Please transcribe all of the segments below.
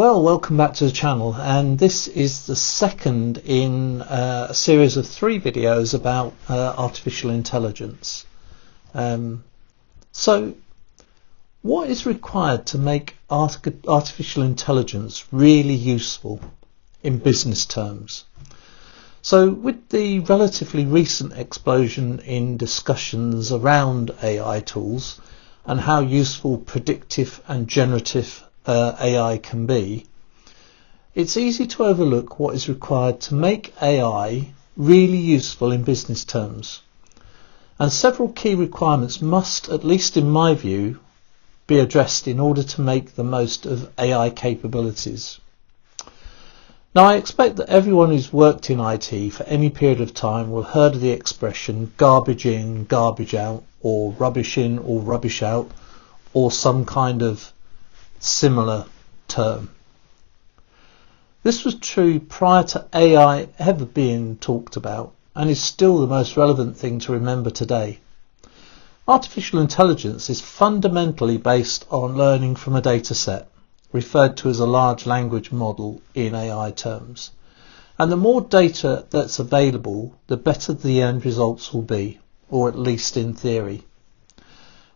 Well, welcome back to the channel, and this is the second in a series of 3 videos about artificial intelligence. So what is required to make artificial intelligence really useful in business terms? So with the relatively recent explosion in discussions around AI tools and how useful predictive and generative AI can be, it's easy to overlook what is required to make AI really useful in business terms. And several key requirements must, at least in my view, be addressed in order to make the most of AI capabilities. Now, I expect that everyone who's worked in IT for any period of time will have heard of the expression garbage in, garbage out, or rubbish in or rubbish out, or some kind of similar term. This was true prior to AI ever being talked about and is still the most relevant thing to remember today. Artificial intelligence is fundamentally based on learning from a data set, referred to as a large language model in AI terms. And the more data that's available, the better the end results will be, or at least in theory.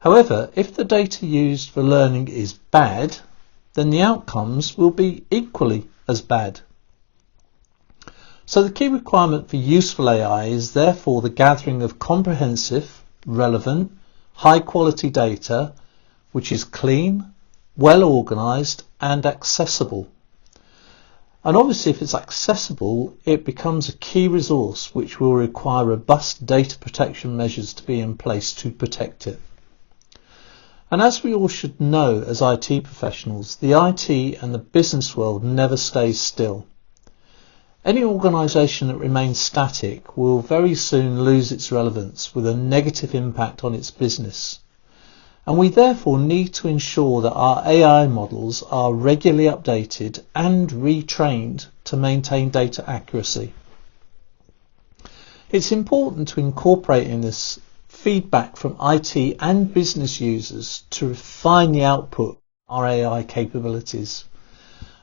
However, if the data used for learning is bad, then the outcomes will be equally as bad. So the key requirement for useful AI is therefore the gathering of comprehensive, relevant, high quality data which is clean, well organised and accessible. And obviously if it's accessible, it becomes a key resource which will require robust data protection measures to be in place to protect it. And as we all should know as IT professionals, the IT and the business world never stays still. Any organisation that remains static will very soon lose its relevance with a negative impact on its business. And we therefore need to ensure that our AI models are regularly updated and retrained to maintain data accuracy. It's important to incorporate in this feedback from IT and business users to refine the output of our AI capabilities.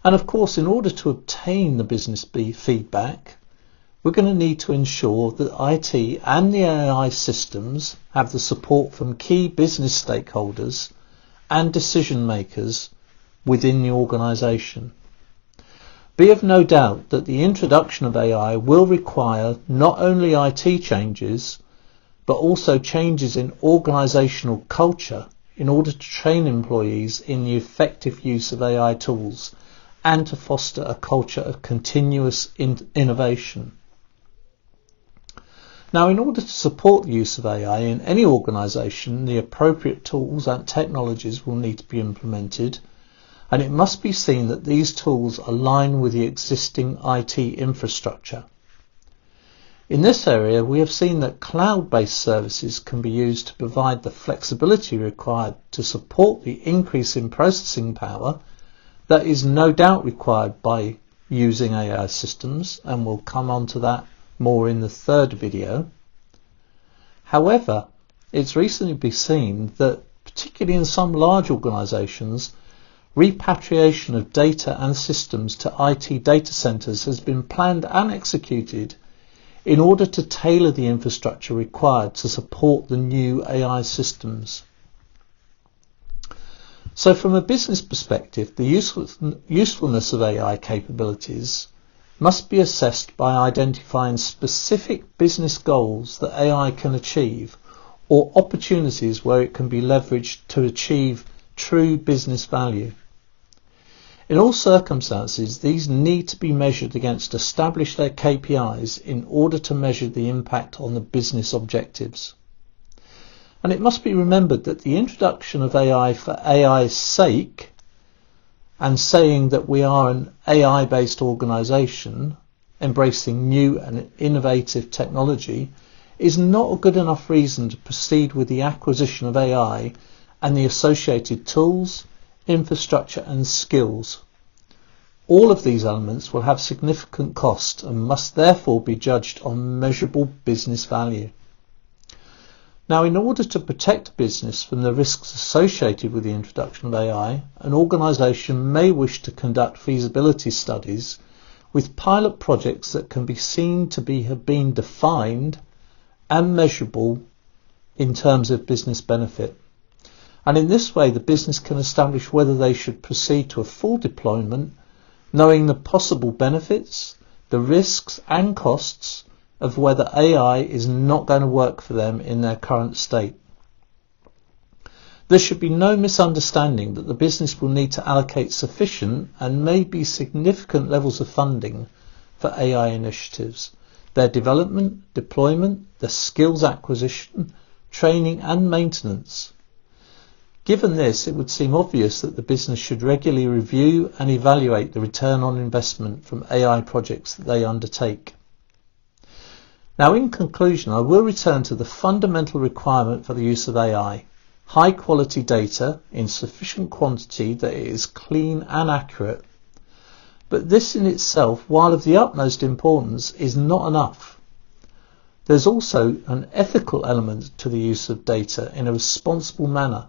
And of course, in order to obtain the business feedback, we're going to need to ensure that IT and the AI systems have the support from key business stakeholders and decision makers within the organisation. Be of no doubt that the introduction of AI will require not only IT changes, but also changes in organisational culture in order to train employees in the effective use of AI tools and to foster a culture of continuous innovation. Now, in order to support the use of AI in any organisation, the appropriate tools and technologies will need to be implemented, and it must be seen that these tools align with the existing IT infrastructure. In this area, we have seen that cloud-based services can be used to provide the flexibility required to support the increase in processing power that is no doubt required by using AI systems, and we'll come on to that more in the third video. However, it's recently been seen that, particularly in some large organisations, repatriation of data and systems to IT data centres has been planned and executed in order to tailor the infrastructure required to support the new AI systems. So from a business perspective, the usefulness of AI capabilities must be assessed by identifying specific business goals that AI can achieve or opportunities where it can be leveraged to achieve true business value. In all circumstances, these need to be measured against established KPIs in order to measure the impact on the business objectives. And it must be remembered that the introduction of AI for AI's sake and saying that we are an AI-based organisation embracing new and innovative technology is not a good enough reason to proceed with the acquisition of AI and the associated tools, infrastructure and skills. All of these elements will have significant cost and must therefore be judged on measurable business value. Now, in order to protect a business from the risks associated with the introduction of AI, an organisation may wish to conduct feasibility studies with pilot projects that can be seen to have been defined and measurable in terms of business benefit. And in this way, the business can establish whether they should proceed to a full deployment, knowing the possible benefits, the risks and costs of whether AI is not going to work for them in their current state. There should be no misunderstanding that the business will need to allocate sufficient and maybe significant levels of funding for AI initiatives, their development, deployment, their skills acquisition, training and maintenance. Given this, it would seem obvious that the business should regularly review and evaluate the return on investment from AI projects that they undertake. Now, in conclusion, I will return to the fundamental requirement for the use of AI: high quality data in sufficient quantity that it is clean and accurate. But this in itself, while of the utmost importance, is not enough. There's also an ethical element to the use of data in a responsible manner.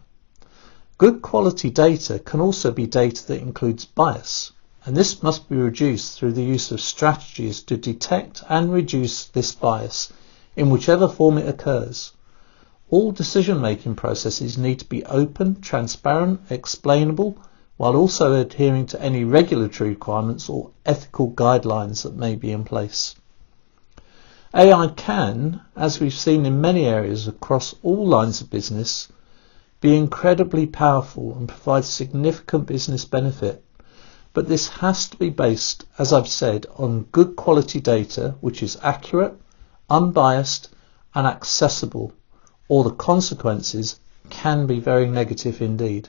Good quality data can also be data that includes bias, and this must be reduced through the use of strategies to detect and reduce this bias in whichever form it occurs. All decision-making processes need to be open, transparent, explainable, while also adhering to any regulatory requirements or ethical guidelines that may be in place. AI can, as we've seen in many areas across all lines of business, be incredibly powerful and provide significant business benefit. But this has to be based, as I've said, on good quality data which is accurate, unbiased and accessible, or the consequences can be very negative indeed.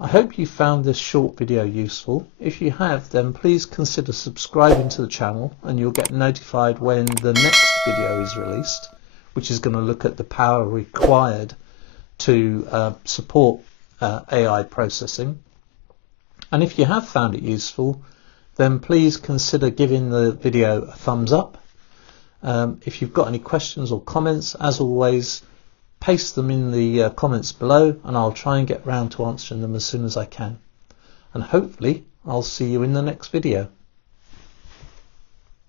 I hope you found this short video useful. If you have, then please consider subscribing to the channel and you'll get notified when the next video is released, which is going to look at the power required to support AI processing. And if you have found it useful, then please consider giving the video a thumbs up. If you've got any questions or comments, as always, paste them in the comments below and I'll try and get round to answering them as soon as I can. And hopefully I'll see you in the next video.